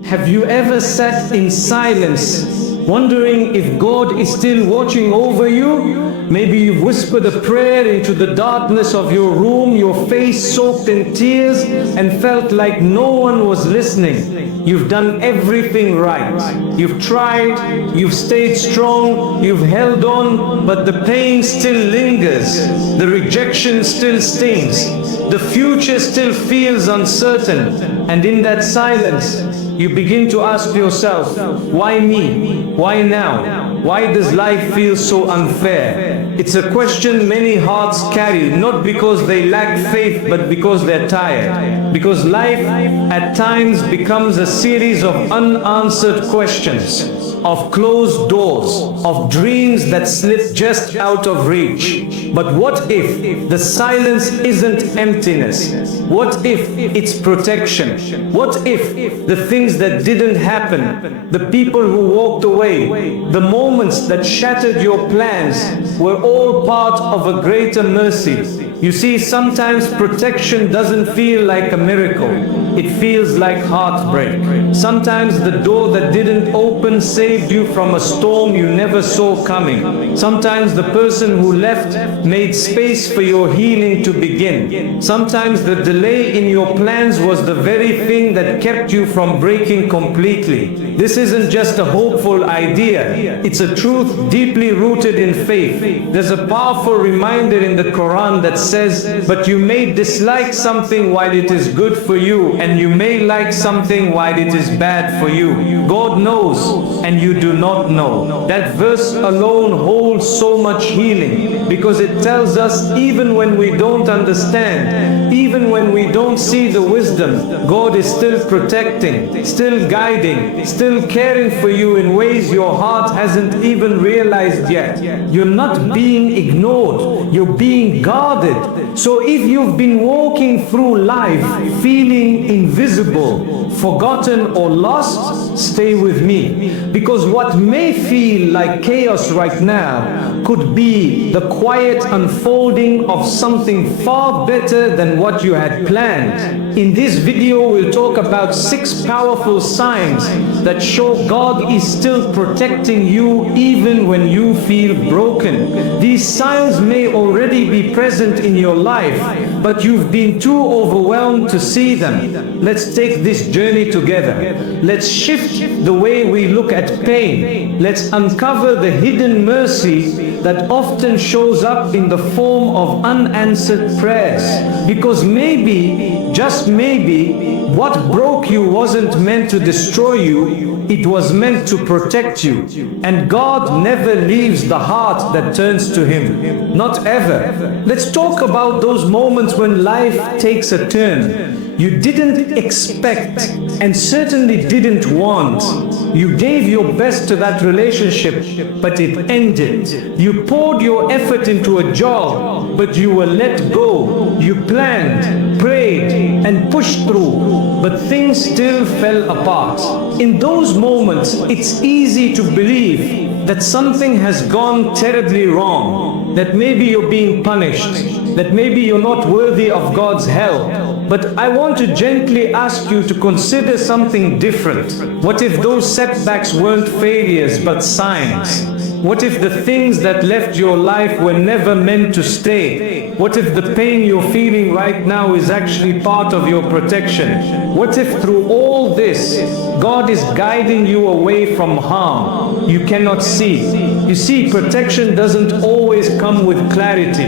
Have you ever sat in silence, wondering if God is still watching over you? Maybe you've whispered a prayer into the darkness of your room, your face soaked in tears, and felt like no one was listening. You've done everything right. You've tried, you've stayed strong, you've held on, but the pain still lingers. The rejection still stings. The future still feels uncertain. And in that silence, you begin to ask yourself, why me? Why now? Why does life feel so unfair? It's a question many hearts carry, not because they lack faith, but because they're tired. Because life at times becomes a series of unanswered questions, of closed doors, of dreams that slip just out of reach. But what if the silence isn't emptiness? What if it's protection? What if the things that didn't happen, the people who walked away, the moments that shattered your plans were all part of a greater mercy? You see, sometimes protection doesn't feel like a miracle. It feels like heartbreak. Sometimes the door that didn't open saved you from a storm you never saw coming. Sometimes the person who left made space for your healing to begin. Sometimes the delay in your plans was the very thing that kept you from breaking completely. This isn't just a hopeful idea. It's a truth deeply rooted in faith. There's a powerful reminder in the Quran that says, but you may dislike something while it is good for you, and you may like something while it is bad for you. God knows, and you do not know. That verse alone holds so much healing, because it tells us even when we don't understand, even when we don't see the wisdom, God is still protecting, still guiding, still caring for you in ways your heart hasn't even realized yet. You're not being ignored, you're being guarded. So if you've been walking through life feeling invisible, forgotten or lost, stay with me. Because what may feel like chaos right now could be the quiet unfolding of something far better than what you had planned. In this video, we'll talk about 6 powerful signs that show God is still protecting you even when you feel broken. These signs may already be present in your life, but you've been too overwhelmed to see them. Let's take this journey together. Let's shift the way we look at pain. Let's uncover the hidden mercy that often shows up in the form of unanswered prayers. Because maybe, just maybe, what broke you wasn't meant to destroy you, it was meant to protect you. And God never leaves the heart that turns to Him. Not ever. Let's talk about those moments when life takes a turn you didn't expect and certainly didn't want. You gave your best to that relationship, but it ended. You poured your effort into a job, but you were let go. You planned, prayed, and pushed through, but things still fell apart. In those moments, it's easy to believe that something has gone terribly wrong, that maybe you're being punished, that maybe you're not worthy of God's help. But I want to gently ask you to consider something different. What if those setbacks weren't failures but signs? What if the things that left your life were never meant to stay? What if the pain you're feeling right now is actually part of your protection? What if through all this, God is guiding you away from harm you cannot see? You see, protection doesn't always come with clarity.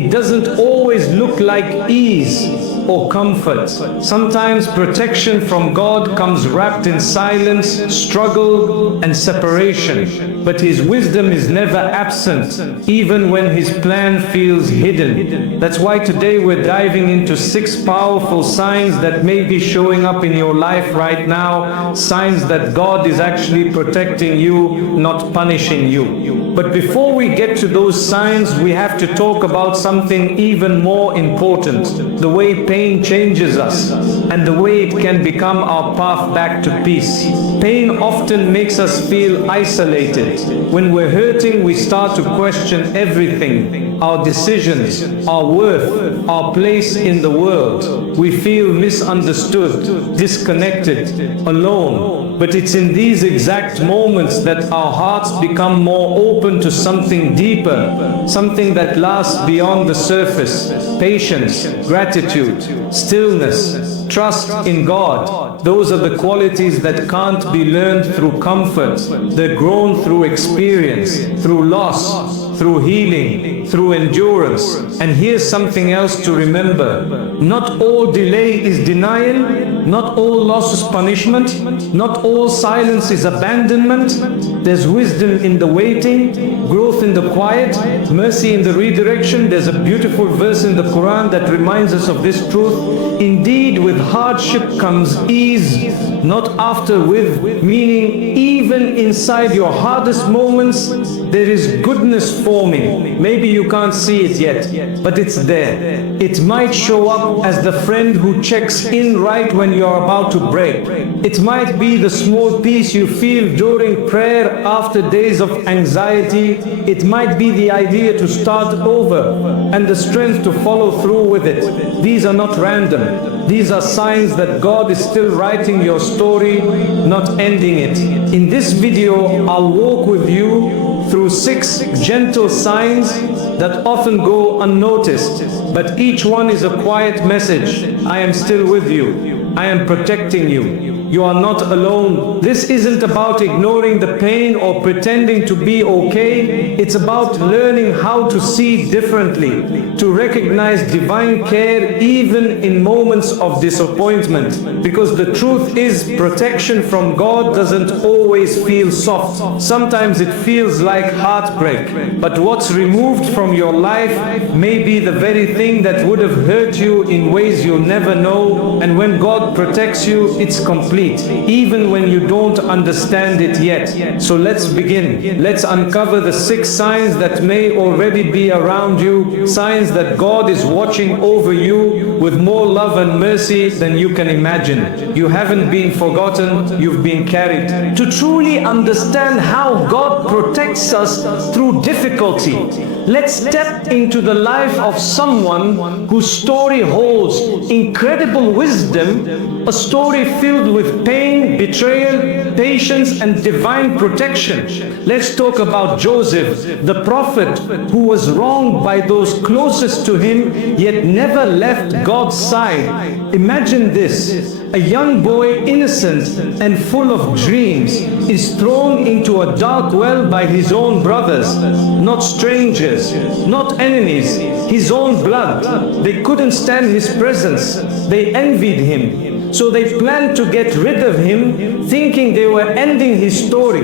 It doesn't always look like ease or comfort. Sometimes protection from God comes wrapped in silence, struggle, and separation. But His wisdom is never absent, even when His plan feels hidden. That's why today we're diving into 6 powerful signs that may be showing up in your life right now, signs that God is actually protecting you, not punishing you. But before we get to those signs, we have to talk about something even more important: the way pain changes us and the way it can become our path back to peace. Pain often makes us feel isolated. When we're hurting, we start to question everything: our decisions, our worth, our place in the world. We feel misunderstood, disconnected, alone. But it's in these exact moments that our hearts become more open to something deeper, something that lasts beyond the surface. Patience, gratitude, stillness, trust in God. Those are the qualities that can't be learned through comfort. They're grown through experience, through loss, through healing, through endurance. And here's something else to remember. Not all delay is denial, not all loss is punishment, not all silence is abandonment. There's wisdom in the waiting, growth in the quiet, mercy in the redirection. There's a beautiful verse in the Quran that reminds us of this truth. Indeed, with hardship comes ease, not after with, meaning even inside your hardest moments, there is goodness forming. Maybe you can't see it yet, but it's there. It might show up as the friend who checks in right when you're about to break. It might be the small peace you feel during prayer after days of anxiety. It might be the idea to start over and the strength to follow through with it. These are not random. These are signs that God is still writing your story, not ending it. In this video, I'll walk with you through 6 gentle signs that often go unnoticed, but each one is a quiet message. I am still with you. I am protecting you. You are not alone. This isn't about ignoring the pain or pretending to be okay. It's about learning how to see differently, to recognize divine care even in moments of disappointment. Because the truth is, protection from God doesn't always feel soft. Sometimes it feels like heartbreak. But what's removed from your life may be the very thing that would have hurt you in ways you'll never know. And when God protects you, it's complete, even when you don't understand it yet. So let's begin. Let's uncover the 6 signs that may already be around you, signs that God is watching over you with more love and mercy than you can imagine. You haven't been forgotten, you've been carried. To truly understand how God protects us through difficulty, let's step into the life of someone whose story holds incredible wisdom, a story filled with pain, betrayal, patience, and divine protection. Let's talk about Joseph, the prophet who was wronged by those closest to him, yet never left God's side. Imagine this. A young boy, innocent and full of dreams, is thrown into a dark well by his own brothers, not strangers, not enemies, his own blood. They couldn't stand his presence. They envied him. So they planned to get rid of him, thinking they were ending his story.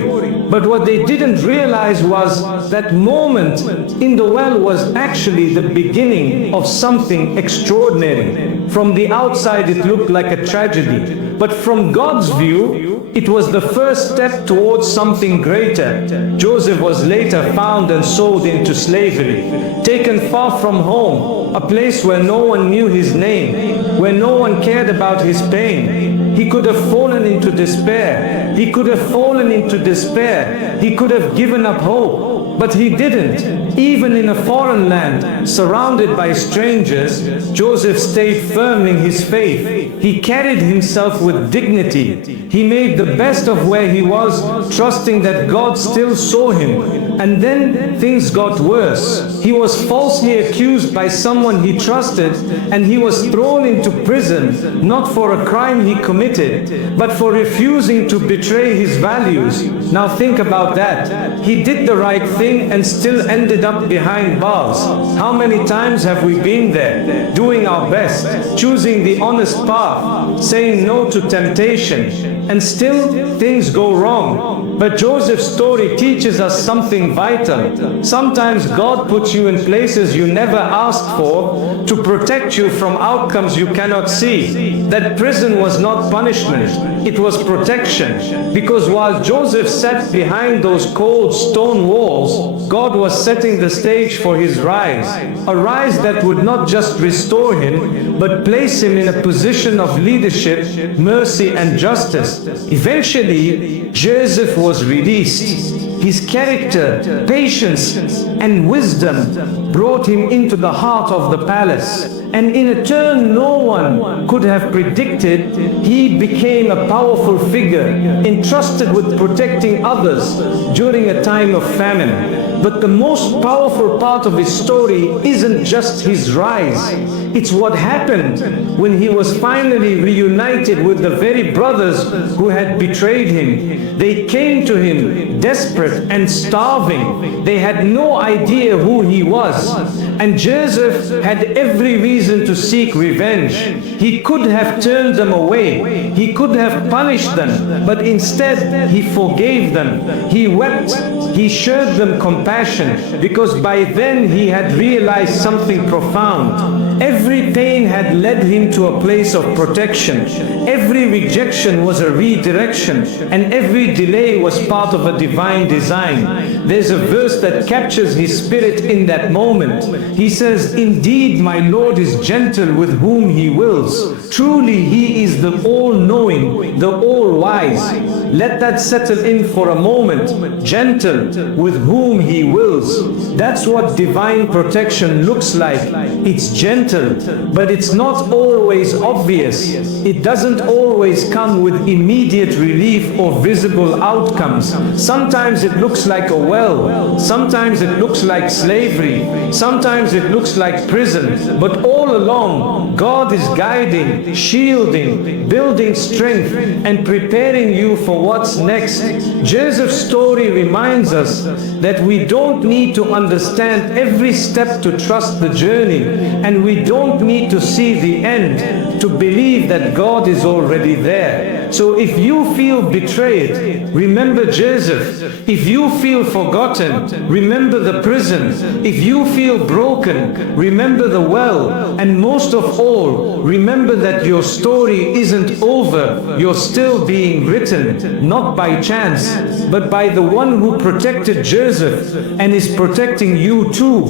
But what they didn't realize was that moment in the well was actually the beginning of something extraordinary. From the outside it looked like a tragedy, but from God's view, it was the first step towards something greater. Joseph was later found and sold into slavery, taken far from home, a place where no one knew his name, where no one cared about his pain. He could have fallen into despair. He could have fallen into despair. He could have given up hope. But he didn't. Even in a foreign land, surrounded by strangers, Joseph stayed firm in his faith. He carried himself with dignity. He made the best of where he was, trusting that God still saw him. And then things got worse. He was falsely accused by someone he trusted, and he was thrown into prison, not for a crime he committed, but for refusing to betray his values. Now think about that. He did the right thing and still ended up behind bars. How many times have we been there, doing our best, choosing the honest path, saying no to temptation, and still things go wrong? But Joseph's story teaches us something vital. Sometimes God puts you in places you never asked for to protect you from outcomes you cannot see. That prison was not punishment, it was protection. Because while Joseph sat behind those cold stone walls, God was setting the stage for his rise. A rise that would not just restore him, but place him in a position of leadership, mercy, and justice. Eventually, Joseph was released. his character, patience, and wisdom brought him into the heart of the palace. And in a turn no one could have predicted, he became a powerful figure, entrusted with protecting others during a time of famine. But the most powerful part of his story isn't just his rise. It's what happened when he was finally reunited with the very brothers who had betrayed him. They came to him desperate and starving. They had no idea who he was. And Joseph had every reason to seek revenge. He could have turned them away. He could have punished them. But instead, he forgave them. He wept. He showed them compassion, because by then he had realized something profound. Every pain had led him to a place of protection. Every rejection was a redirection, and every delay was part of a divine design. There's a verse that captures his spirit in that moment. He says, "Indeed, my Lord is gentle with whom he wills. Truly, he is the all-knowing, the all-wise." Let that settle in for a moment. Gentle with whom he wills. That's what divine protection looks like. It's gentle, but it's not always obvious. It doesn't always come with immediate relief or visible outcomes. Sometimes it looks like a well. Sometimes it looks like slavery. Sometimes it looks like prison. But all along, God is guiding, shielding, building strength, and preparing you for what's next. Joseph's story reminds us that we don't need to understand every step to trust the journey, and we don't need to see the end to believe that God is already there. So if you feel betrayed, remember Joseph. If you feel forgotten, remember the prison. If you feel broken, remember the well. And most of all, remember that your story isn't over. You're still being written, not by chance, but by the one who protected Joseph and is protecting you too.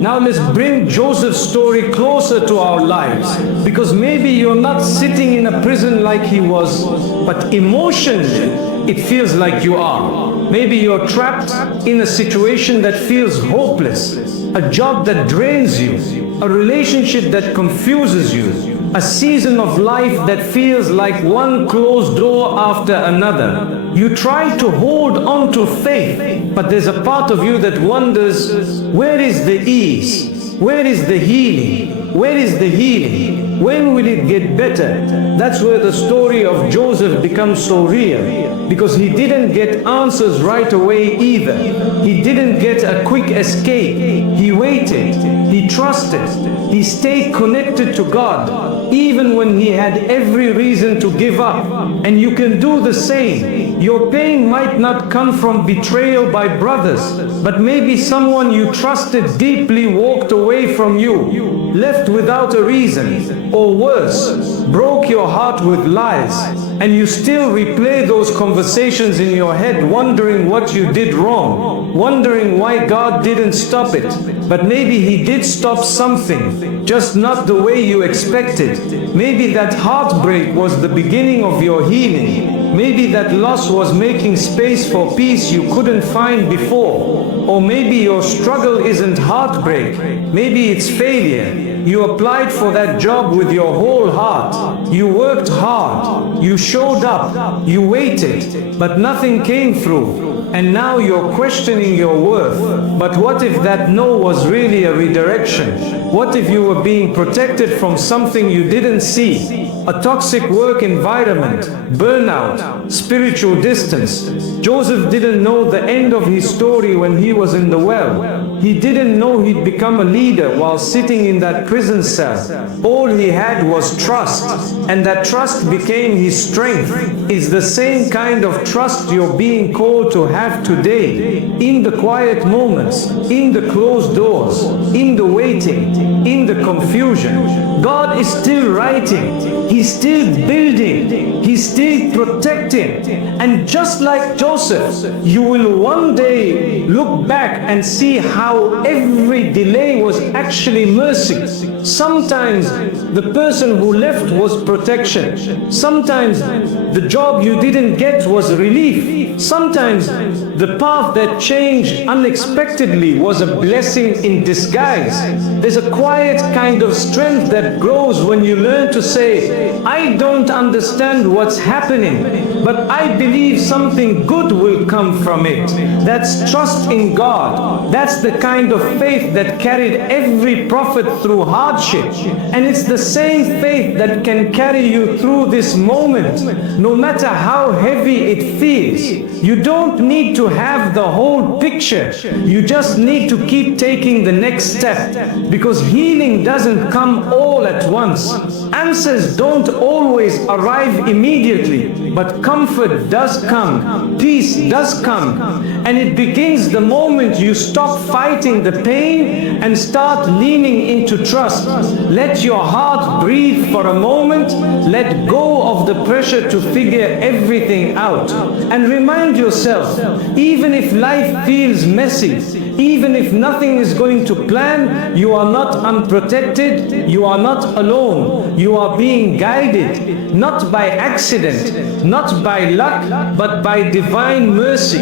Now let's bring Joseph's story closer to our lives, because maybe you're not sitting in a prison like he was, but emotionally it feels like you are. Maybe you're trapped in a situation that feels hopeless, a job that drains you, a relationship that confuses you, a season of life that feels like one closed door after another. You try to hold on to faith, but there's a part of you that wonders, where is the ease? Where is the healing? Where is the healing? When will it get better? That's where the story of Joseph becomes so real, because he didn't get answers right away either. He didn't get a quick escape. He waited. He trusted. He stayed connected to God, even when he had every reason to give up. And you can do the same. Your pain might not come from betrayal by brothers, but maybe someone you trusted deeply walked away from you, left without a reason, or worse, broke your heart with lies. And you still replay those conversations in your head, wondering what you did wrong, wondering why God didn't stop it. But maybe He did stop something, just not the way you expected. Maybe that heartbreak was the beginning of your healing. Maybe that loss was making space for peace you couldn't find before. Or maybe your struggle isn't heartbreak. Maybe it's failure. You applied for that job with your whole heart. You worked hard. You showed up. You waited. But nothing came through. And now you're questioning your worth. But what if that no was really a redirection? What if you were being protected from something you didn't see? A toxic work environment, burnout, spiritual distance. Joseph didn't know the end of his story when he was in the well. He didn't know he'd become a leader while sitting in that prison cell. All he had was trust, and that trust became his strength. It's the same kind of trust you're being called to have today. In the quiet moments, in the closed doors, in the waiting, in the confusion. God is still writing. He's still building. He's still protecting. And just like Joseph, you will one day look back and see how every delay was actually mercy. Sometimes the person who left was protection. Sometimes the job you didn't get was relief. Sometimes the path that changed unexpectedly was a blessing in disguise. There's a quiet kind of strength that grows when you learn to say, I don't understand what's happening, but I believe something good will come from it. That's trust in God. That's the kind of faith that carried every prophet through hardship. And it's the same faith that can carry you through this moment, no matter how heavy it feels. You don't need to have the whole picture. You just need to keep taking the next step, because healing doesn't come all at once. Answers don't always arrive immediately, but comfort does come, peace does come, and it begins the moment you stop fighting the pain and start leaning into trust. Let your heart breathe for a moment, let go of the pressure to figure everything out, and remind yourself, even if life feels messy, even if nothing is going to plan, you are not unprotected, you are not alone. You are being guided, not by accident, not by luck, but by divine mercy.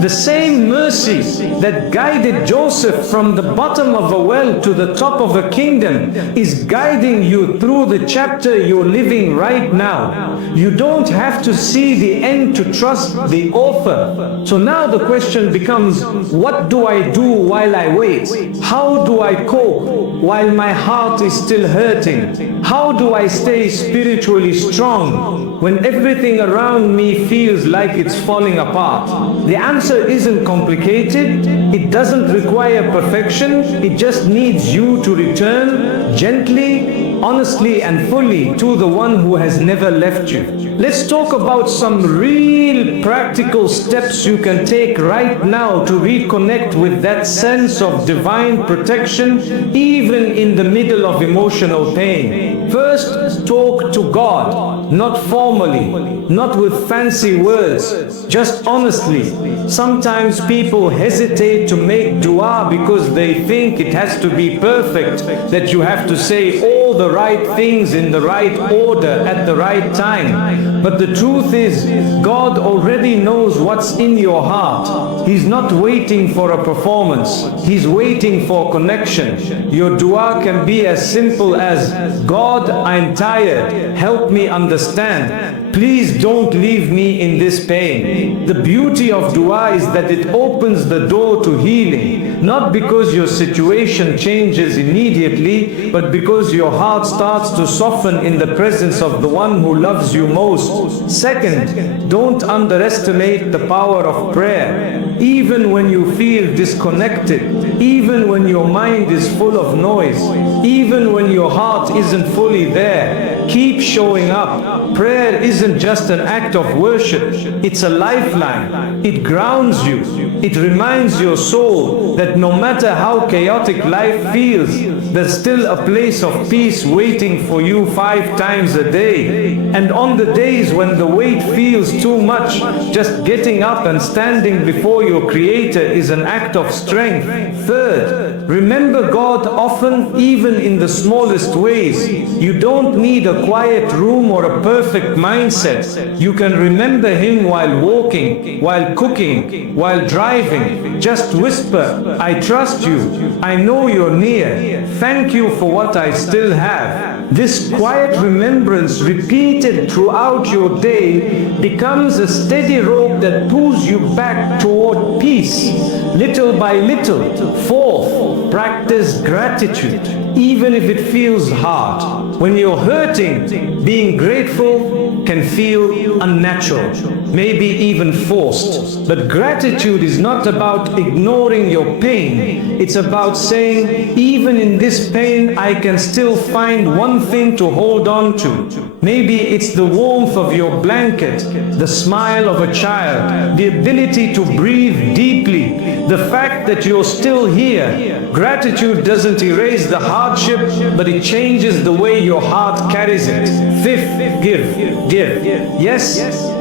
The same mercy that guided Joseph from the bottom of a well to the top of a kingdom is guiding you through the chapter you're living right now. You don't have to see the end to trust the author. So now the question becomes, what do I do while I wait? How do I cope while my heart is still hurting? How do I stay spiritually strong when everything around me feels like it's falling apart? The answer isn't complicated. It doesn't require perfection. It just needs you to return gently, honestly, and fully to the one who has never left you. Let's talk about some real practical steps you can take right now to reconnect with that sense of divine protection, even in the middle of emotional pain. First, talk to God, not formally, not with fancy words, just honestly. Sometimes people hesitate to make dua because they think it has to be perfect, that you have to say all the right things in the right order at the right time. But the truth is, God already knows what's in your heart. He's not waiting for a performance. He's waiting for connection. Your dua can be as simple as, God, I'm tired. Help me understand. Please don't leave me in this pain. The beauty of dua is that it opens the door to healing, not because your situation changes immediately, but because your heart starts to soften in the presence of the one who loves you most. Second, don't underestimate the power of prayer. Even when you feel disconnected, even when your mind is full of noise, even when your heart isn't fully there, keep showing up. Prayer isn't just an act of worship, it's a lifeline. It grounds you. It reminds your soul that no matter how chaotic life feels, there's still a place of peace waiting for you 5 times a day. And on the days when the weight feels too much, just getting up and standing before your Creator is an act of strength. Third, remember God often, even in the smallest ways. You don't need a quiet room or a perfect mindset. You can remember Him while walking, while cooking, while driving. Just whisper, I trust you. I know you're near. Thank you for what I still have. This quiet remembrance, repeated throughout your day, becomes a steady rope that pulls you back toward peace, little by little. Fourth, practice gratitude, even if it feels hard. When you're hurting, being grateful can feel unnatural, maybe even forced. But gratitude is not about ignoring your pain. It's about saying, even in this pain, I can still find one thing to hold on to. Maybe it's the warmth of your blanket, the smile of a child, the ability to breathe deeply, the fact that you're still here. Gratitude doesn't erase the hardship, but it changes the way your heart carries it. Fifth, give. Yes,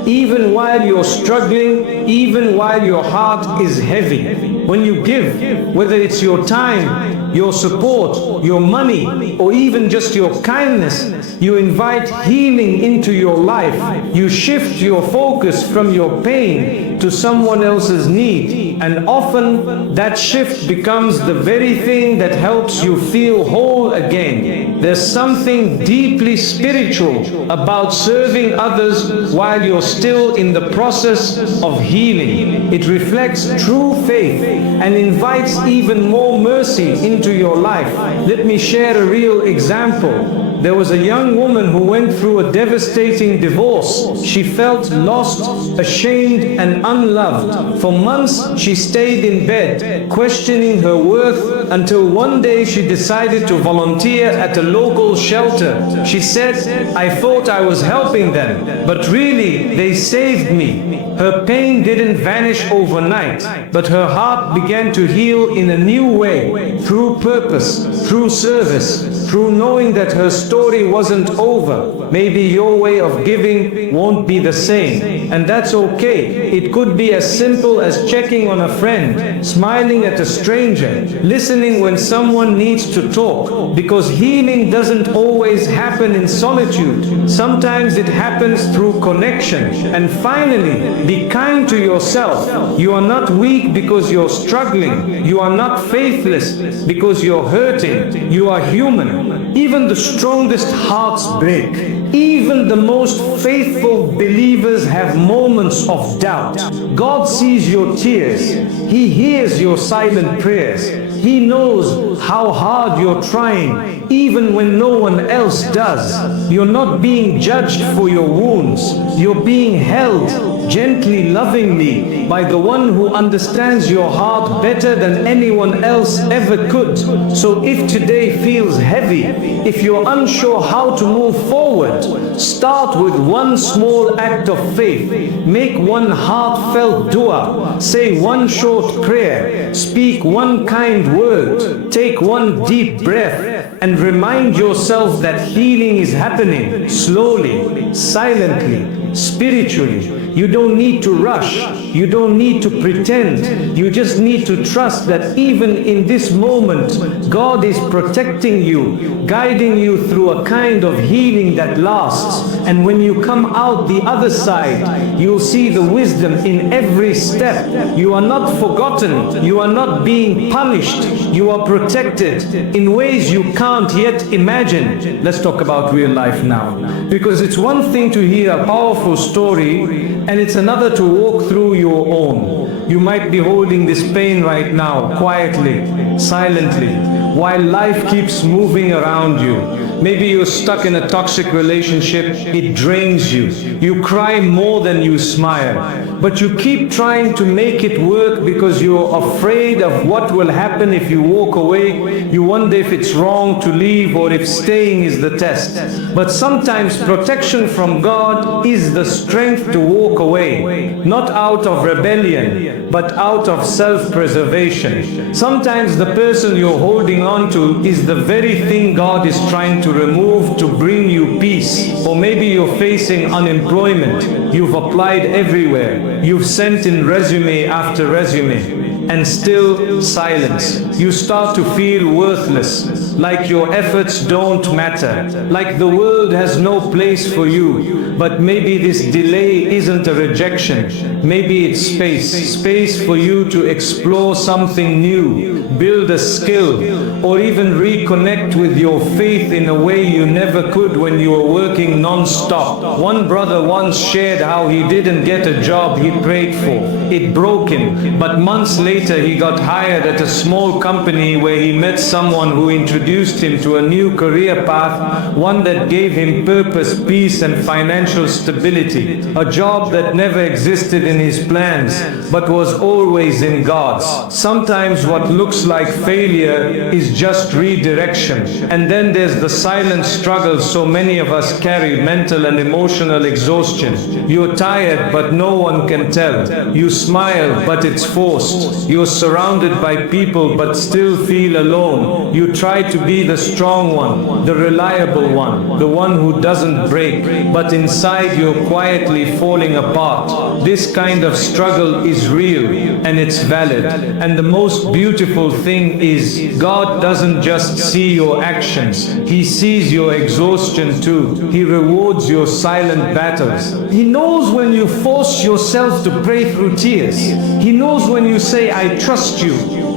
even while you're struggling, even while your heart is heavy. When you give, whether it's your time, your support, your money, or even just your kindness. You invite healing into your life. You shift your focus from your pain to someone else's need. And often that shift becomes the very thing that helps you feel whole again. There's something deeply spiritual about serving others while you're still in the process of healing. It reflects true faith and invites even more mercy into your life. Let me share a real example. There was a young woman who went through a devastating divorce. She felt lost, ashamed, and unloved. For months, she stayed in bed, questioning her worth, until one day she decided to volunteer at a local shelter. She said, "I thought I was helping them, but really they saved me." Her pain didn't vanish overnight, but her heart began to heal in a new way, through purpose, through service, through knowing that her story wasn't over. Maybe your way of giving won't be the same, and that's okay. It could be as simple as checking on a friend, smiling at a stranger, listening when someone needs to talk, because healing doesn't always happen in solitude. Sometimes it happens through connection. And finally, be kind to yourself. You are not weak because you're struggling. You are not faithless because you're hurting. You are human. Even the strongest hearts break. Even the most faithful believers have moments of doubt. God sees your tears. He hears your silent prayers. He knows how hard you're trying, even when no one else does. You're not being judged for your wounds. You're being held gently, lovingly by the one who understands your heart better than anyone else ever could. So if today feels heavy, if you're unsure how to move forward, start with one small act of faith. Make one heartfelt dua. Say one short prayer. Speak one kind word. Take one deep breath. And remind yourself that healing is happening slowly, silently, spiritually. You don't need to rush. You don't need to pretend. You just need to trust that even in this moment, God is protecting you, guiding you through a kind of healing that lasts. And when you come out the other side, you'll see the wisdom in every step. You are not forgotten. You are not being punished. You are protected in ways you can't yet imagine. Let's talk about real life now. Because it's one thing to hear a powerful story, and it's another to walk through your own. You might be holding this pain right now, quietly, silently, while life keeps moving around you. Maybe you're stuck in a toxic relationship, it drains you. You cry more than you smile. But you keep trying to make it work because you're afraid of what will happen if you walk away. You wonder if it's wrong to leave or if staying is the test. But sometimes protection from God is the strength to walk away. Not out of rebellion, but out of self-preservation. Sometimes the person you're holding on to is the very thing God is trying to remove to bring you peace. Or maybe you're facing unemployment. You've applied everywhere. You've sent in resume after resume, and still silence. You start to feel worthless, like your efforts don't matter, like the world has no place for you. But maybe this delay isn't a rejection. Maybe it's space for you to explore something new, build a skill, or even reconnect with your faith in a way you never could when you were working non-stop. One brother once shared how he didn't get a job he prayed for. It broke him, but months later he got hired at a small company where he met someone who introduced him to a new career path, one that gave him purpose, peace, and financial stability. A job that never existed in his plans, but was always in God's. Sometimes what looks like failure is just redirection. And then there's the silent struggle so many of us carry, mental and emotional exhaustion. You're tired, but no one can tell. You smile, but it's forced. You're surrounded by people, but still feel alone. You try to to be the strong one, the reliable one, the one who doesn't break, but inside you're quietly falling apart. This kind of struggle is real and it's valid. And the most beautiful thing is, God doesn't just see your actions, He sees your exhaustion too. He rewards your silent battles. He knows when you force yourself to pray through tears. He knows when you say, I trust you,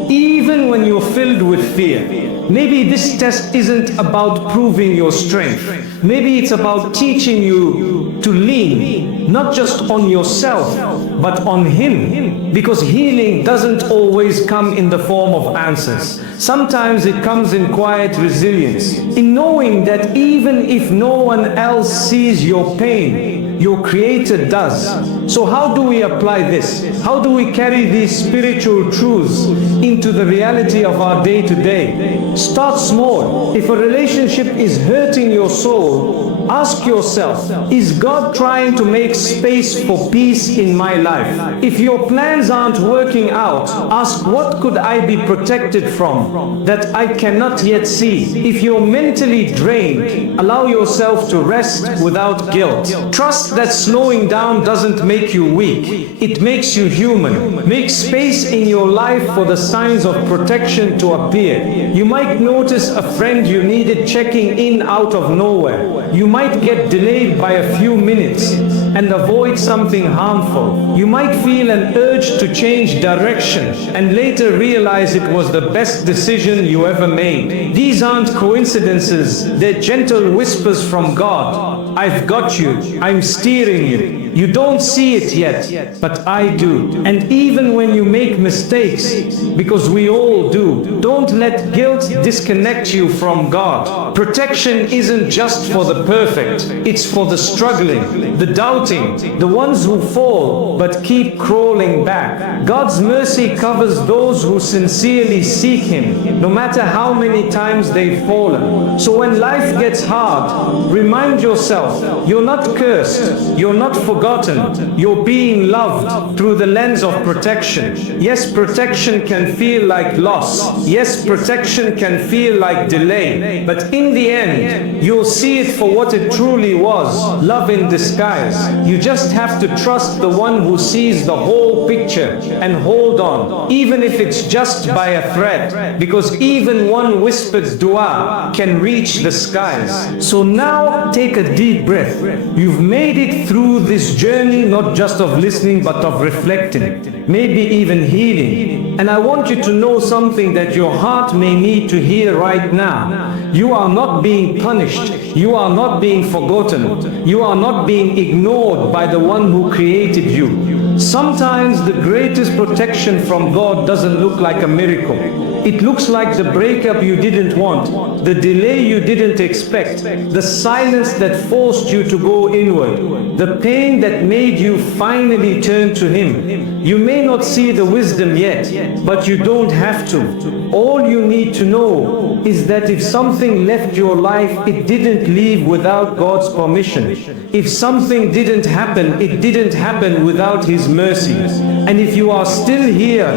even when you're filled with fear. Maybe this test isn't about proving your strength. Maybe it's about teaching you to lean, not just on yourself, but on Him. Because healing doesn't always come in the form of answers. Sometimes it comes in quiet resilience, in knowing that even if no one else sees your pain, your Creator does. So how do we apply this? How do we carry these spiritual truths into the reality of our day-to-day? Start small. If a relationship is hurting your soul, ask yourself, is God trying to make space for peace in my life? If your plans aren't working out, ask, what could I be protected from that I cannot yet see? If you're mentally drained, allow yourself to rest without guilt. Trust that slowing down doesn't make you weak. It makes you human. Make space in your life for the signs of protection to appear. You might notice a friend you needed checking in out of nowhere. You might get delayed by a few minutes and avoid something harmful. You might feel an urge to change direction and later realize it was the best decision you ever made. These aren't coincidences, they're gentle whispers from God. I've got you, I'm steering you. You don't see it yet, but I do. And even when you make mistakes, because we all do, don't let guilt disconnect you from God. Protection isn't just for the perfect, it's for the struggling, the doubting, the ones who fall but keep crawling back. God's mercy covers those who sincerely seek Him, no matter how many times they've fallen. So when life gets hard, remind yourself, you're not cursed, you're not forgotten, you're being loved through the lens of protection. Yes, protection can feel like loss. Yes, protection can feel like delay. But in the end, you'll see it for what it truly was, love in disguise. You just have to trust the one who sees the whole picture and hold on, even if it's just by a thread, because even one whispered dua can reach the skies. So now take a deep breath. You've made it through this journey, not just of listening, but of reflecting, maybe even healing. And I want you to know something that your heart may need to hear right now. You are not being punished. You are not being forgotten. You are not being ignored by the one who created you. Sometimes the greatest protection from God doesn't look like a miracle. It looks like the breakup you didn't want, the delay you didn't expect, the silence that forced you to go inward, the pain that made you finally turn to Him. You may not see the wisdom yet, but you don't have to. All you need to know is that if something left your life, it didn't leave without God's permission. If something didn't happen, it didn't happen without His mercy. And if you are still here,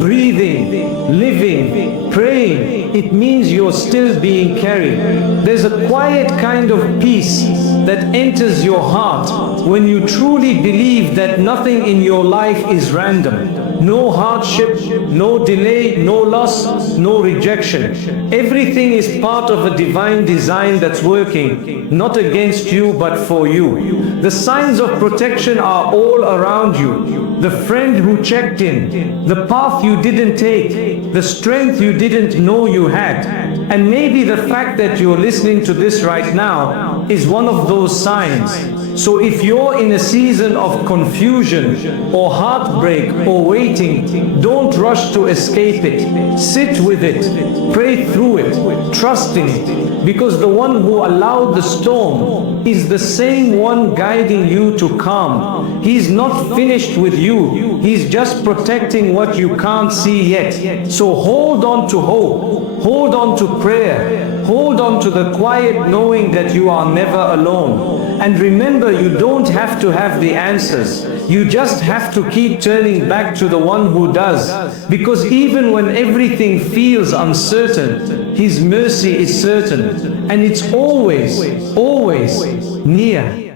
breathing, living, praying, it means you're still being carried. There's a quiet kind of peace that enters your heart when you truly believe that nothing in your life is random. No hardship, no delay, no loss, no rejection. Everything is part of a divine design that's working, not against you but for you. The signs of protection are all around you. The friend who checked in, the path you didn't take, the strength you didn't know you had. And maybe the fact that you're listening to this right now is one of those signs. So if you're in a season of confusion or heartbreak or waiting, don't rush to escape it. Sit with it, pray through it, trust in it, because the one who allowed the storm is the same one guiding you to calm. He's not finished with you, He's just protecting what you can't see yet. So hold on to hope, hold on to prayer, hold on to the quiet knowing that you are never alone. And remember, you don't have to have the answers. You just have to keep turning back to the one who does. Because even when everything feels uncertain, His mercy is certain. And it's always, always near.